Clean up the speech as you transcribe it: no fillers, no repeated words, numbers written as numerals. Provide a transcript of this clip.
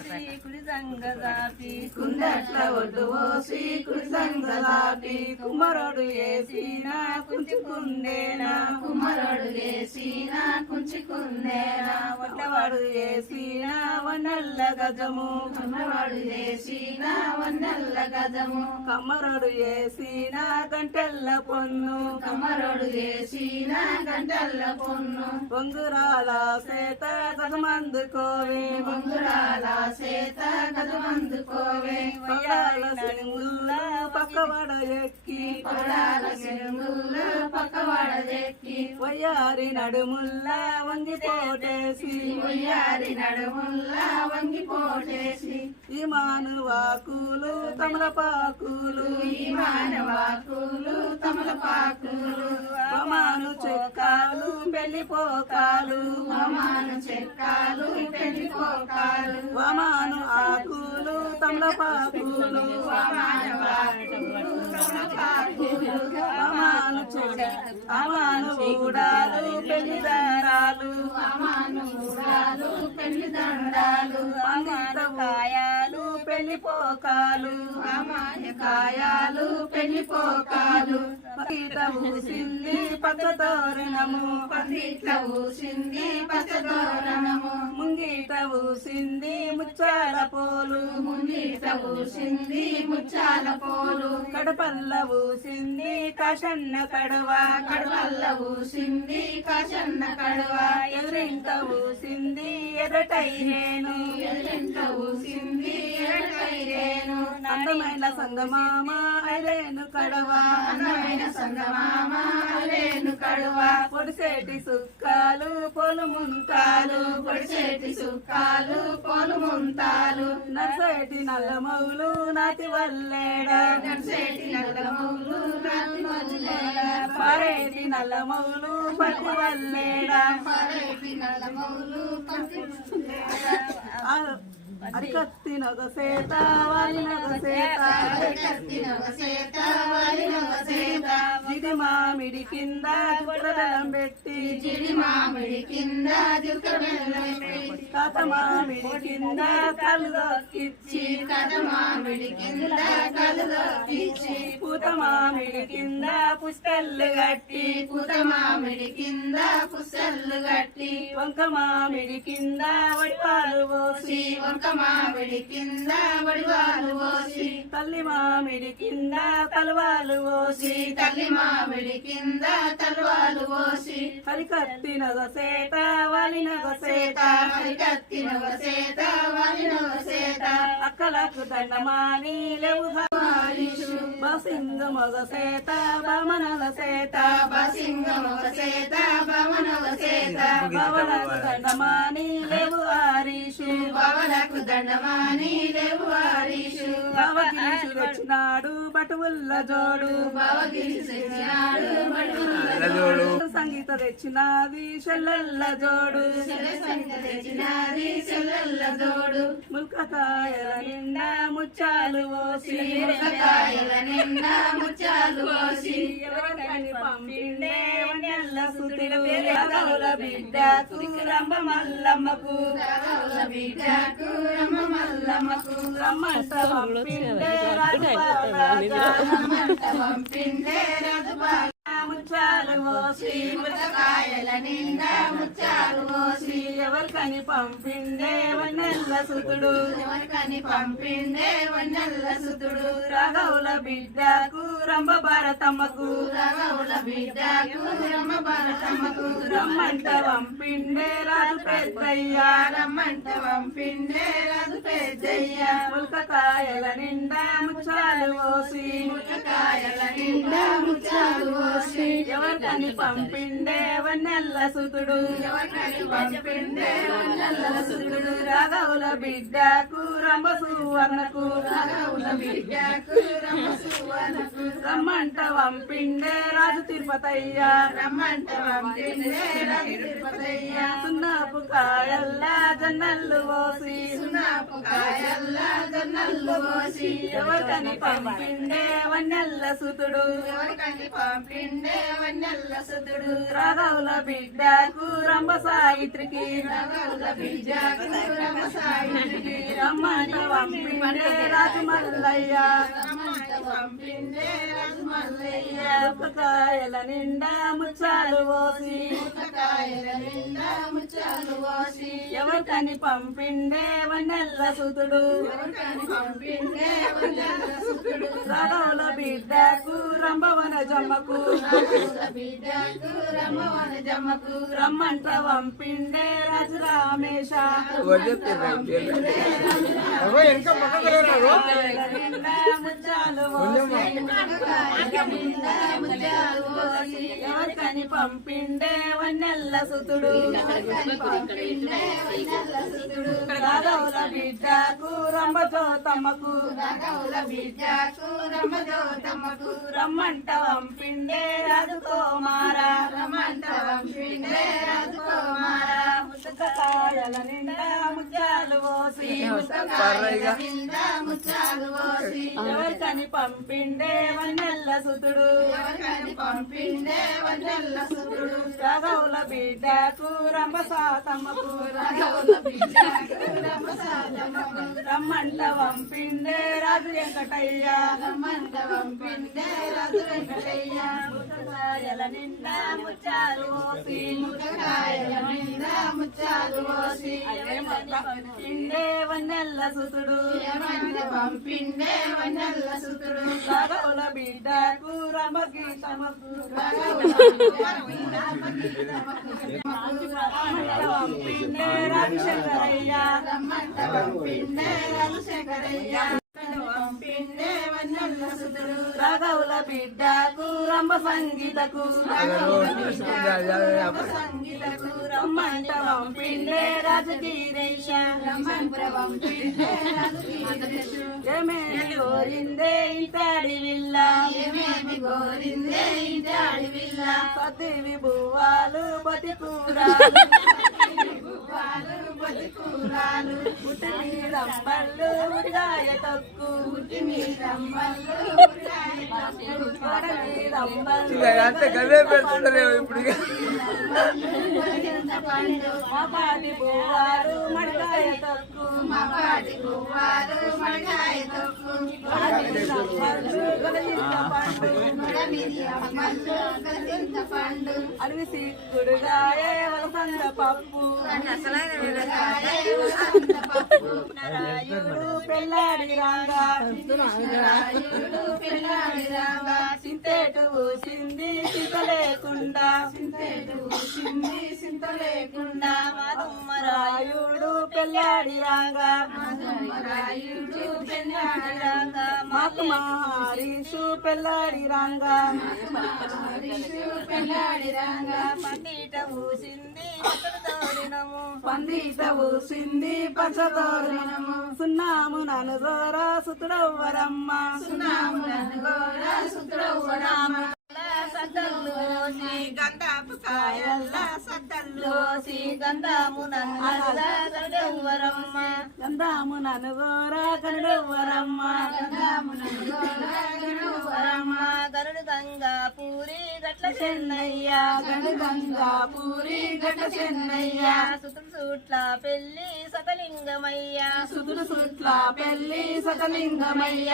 పోసి కుడి సంగదాపి కుందట్ల ఒడ్డు పోసి కుడి సంగదాపి కుమ్మరోడు వేసిన కుంచుకుందేనా కుమ్మరోడు వేసిన కుంచుకుందేనా వంటవాడు వేసిన వన్నెల్ల గజము కుమ్మరోడు వేసిన వన్నెల్ల గజము కమ్మరోడు వేసిన గంటెల్ల పొన్ను కమ్మరోడు వేసిన గంటల్ల పొన్ను బొంగురాల సేత గజమందుకోవే బొంగురాల సేత గజమందుకోవే పడాల సింగుల్ల పక్కవడ ఎక్కి పడాల సింగులు పక్కవాడదెక్కి వయ్యారి నడుముల్లా వంగిపోటేసి ఉయ్యారి నడుముల్లా వంగిపోటేసి ఈ మానువాకులు తమలపాకులు ఈ మానవాకులు తమలపాకులు వమాను చెక్కాలు పెళ్లిపోకాలు వమాను చెక్కాలు పెళ్లిపోకాలు వమాను ఆకులు తమలపాకులు మానవాకులు తమలపాకులు వమాను అమాను ఊడాలు పెళ్లిదారాలు అమాను ఊరాలు పెళ్లి దండాలు కాయాలు పెళ్లిపోకాలు కాయాలు పెళ్లిపోకాలు పీట ఊసింది పచ్చతోరణము పందిట్ల ఊసింది పచ్చదోరణము ముంగీట ఊసింది ముచ్చాల పోలు ముంగిట ఊసింది ముచ్చాల పోలు కడపల్ల ఊసింది కాషన్న కడవ కడవల్ల ఊసింది కాశన్న కడవ ఎదురింట ఊసింది ఎదటైరేను ఎదురింట ఊసింది ఎడకైరేను అందమైన సంగమామ ఐరేను కడవ అందమైన సంగమామ రేణు కడవ పొడిసేటి సుక్కాలు పొలు ముంతాలు పొడిచేటి సుక్కాలు పోలు ముంతాలు నర్సేటి నల్లమౌలు నాతి వల్లేడా నడిచేటి నల్లమౌలు నాటి మల్లేడ పారేటి నల్లమౌలు పట్టి వల్లేడా పరేటి నల్లమౌలు పంటి అరికత్తి నొగసేత వాలి నొగసేత కత్తినొకసేత వారినొకసేత ఇది మామిడి కింద బెల్లం పెట్టి జిడి మామిడి కింద జిల్క బెల్లం పెట్టి తాత మామిడి కింద కళ్ళు దొక్కిచ్చి కథ మామిడి కింద కలుదొప్పించి పూత మామిడి కింద పుస్తెల్లు గట్టి పూత మామిడి కింద పుసళ్ళు గట్టి వంక మామిడి కింద వడిపాలు పోసి వంక మామిడి కింద వడివాలు పోసి తల్లి మామిడి కింద తలవాలు పోసి తల్లి మామిడి కింద తలవాలు పోసి హరికత్తి నొగసేత వాలి నొగసేత కత్తినొకసేత వారినొకసేత అక్కలకు దండమాని లేవు బసింగ మొగసేత బమనల సేత బసింగమొకసేత భవనొకసేత బవలకు దండమాని లేవు ఆరీషు భవలకు దండమాని లేవు ఆరీషు బావగిరీషు తెచ్చినాడు బటువుల్ల జోడు భవగిరి తెచ్చినాడు సంగీత తెచ్చినది చెల్లెల్ల జోడు సంగ తెచ్చినది చెల్లెల్ల జోడు ముల్కకాయల నిండా ముచ్చాలు పోసి ములకాయల నిండా ముచ్చాలు పోసి ఎవరికని పంపిండే వన్నెల్ల సుతులు రాఘవుల బిడ్డకు రంభ మల్లమ్మకు రాఘవుల బిడ్డకు రమ్మ మల్లమ్మకు రమ్మంట పంపిండే రాజుపాలరాజా. రమ్మంట పంపిండే రాజుపాల ముచ్చాలు పోసి ములకాయల నిండా ముచ్చాలు పోసి ఎవరికని పంపిండే వన్నెల్ల సుతుడు ఎవరికని పంపిండే వన్నెల్ల సుతుడు రాఘవుల బిడ్డకు రంభ భారతమ్మకు రాఘవుల బిడ్డకు రమ్మ భారతమ్మకు రమ్మంట పంపిండే రాజు పెద్దయ్యా రమ్మంట పంపిండే రాజు పెద్దయ్య ముల్కకాయల నిండా ముచ్చాలు పోసి ములకాయల నిండా ముచ్చాలు పోసి ఎవరికని పంపిండే వన్నెల్ల సుతుడు ఎవరికని పంపిండే వన్నెల్ల సుతుడు రాఘవుల బిడ్డకు రంభ సువర్ణకు రాఘవుల బిడ్డకు రమ్మ సువర్ణకు రమ్మంట పంపిండే రాజు తిరుపతయ్యా రమ్మంట పంపిండే రాజు తిరుపతయ్య సున్నాపు కాయల్లా జన్నల్లు పోసి సున్నాపు కాయల్లా జొన్నల్లు పోసి ఎవరికని పంపిండే వన్నెల్ల సుతుడు ఎవరికని పంపిండే వన్నెల్ల సుతుడు రాఘవుల బిడ్డకు రంభ సావిత్రికి రాఘవుల బిడ్డకు రమ్మ సాయికి రమ్మంట పంపిండే రాజు మల్లయ్య పంపిండే రాజు మల్లయ్య కాయల నిండా ముచ్చాలు పోసి కాయల నిండా ముచ్చాలు పోసి ఎవరికని పంపిండే వన్నెల్ల సుతుడు పంపిండే వన్నెల సుతుడు రాఘవుల బిడ్డకు రంభవన జమ్మకు బిడ్డకు రమ్మవన జమ్మకు రమ్మంట పంపిండే రాజు రామేశ కాయల నిండా ముచ్చాలు పోసి ఎవరికని పంపిండే వన్నెల్ల సుతుడు రాఘవుల బిడ్డకు రంభజోతమ్మకు బిడ్డకు రమ్మజోతమ్మకు రమ్మంట పంపిండే రాజు కుమారా రమ్మంట పంపిండే రాజు కుమార కాయల నిండా ముత్యాలు పోసి నిండా ముచ్చాలు పోసి ఎవరికని పంపిండే వన్నెల్ల సుతుడు ఎవరికని పంపిండే వన్నెల్ల సుతుడు రాఘవుల బిడ్డకు రంభసాతమ్మకు బిడ్డకు రమ్మసాతమ్మకు రమ్మంట పంపిండే రాజు వెంకటయ్య రమ్మంట పంపిండే రాజు వెంకటయ్య కాయల నిండా ముత్యాలు పోసి కాయల నిండా ముచ్చాలు పోసి పంపిండే వన్నెల్ల సుతుడు ఎవరిని పంపిండే వన్నెల్ల సుతుడు రాఘవుల బిడ్డకు రమగీతమకు పంపిండే రాజశేఖరయ్య రమ్మంట పంపిండే రాజశేఖరయ్య పంపిండే వన్నెల్ల సుతుడు రాఘవుల బిడ్డకు రంభ సంగీతకు సంగీతకు రమ్మంట పంపిండే రాజకీరేశ రమ్మంట పంపిండే ఏమేమి కోరిందే ఇంటాడి విల్ల ఏమేమి కోరిందే ఇంటి అడవిల్ల సతివి బువ్వాలు బతికూరా బతికూరాలు పుట్టిని రంబళ్ళు ఉడిగాయ తక్కు మీరమ్మలు గదే పెడుతున్నారేమో ఇప్పుడు పండు మాపాటి బువ్వాలు మడిగాయ తక్కు మా పాటి పువ్వాలు మడికాయ తొక్కు చింత పండు అడవి సిక్కుడుగాయే వలసంగ పప్పు నారాయుడు పెళ్ళాడి రాగా పిల్లాడి రాగా చింతేటు ఊసింది చింత లేకుండా చింది చింత లేకుండా రాయుడు పెళ్ళాడి రాగా రాయుడు పిల్లాడి రాగా మాకు మహారీషు పెళ్ళాడి రాగా పిల్లాడి రాగా పందిట ఊసింది పందిట ఊసింది పచ్చదోరణము సున్నాము నన్ను గోరా సుతుడవ్వరమ్మ సునాము నన్నుగోరా సుతుడవ్వరామ సద్దల్లోసి గంధపు కాయల్లా సద్దల్లోసి గంధము నన్నవ్వరమ్మ గంధము నన్ను గోరా కనుడవ్వరమ్మ గంధాము నన్నుగోరా గణవ్వరమ్మ గరుడు గంగా పూరి గట్ల చెన్నయ్య గరుడు గంగా పూరి గట్ల చెన్నయ్య సుతుడు సూట్ల పెళ్లి సతలింగమయ్య సుతుడు సూట్ల పెళ్లి సతలింగమయ్య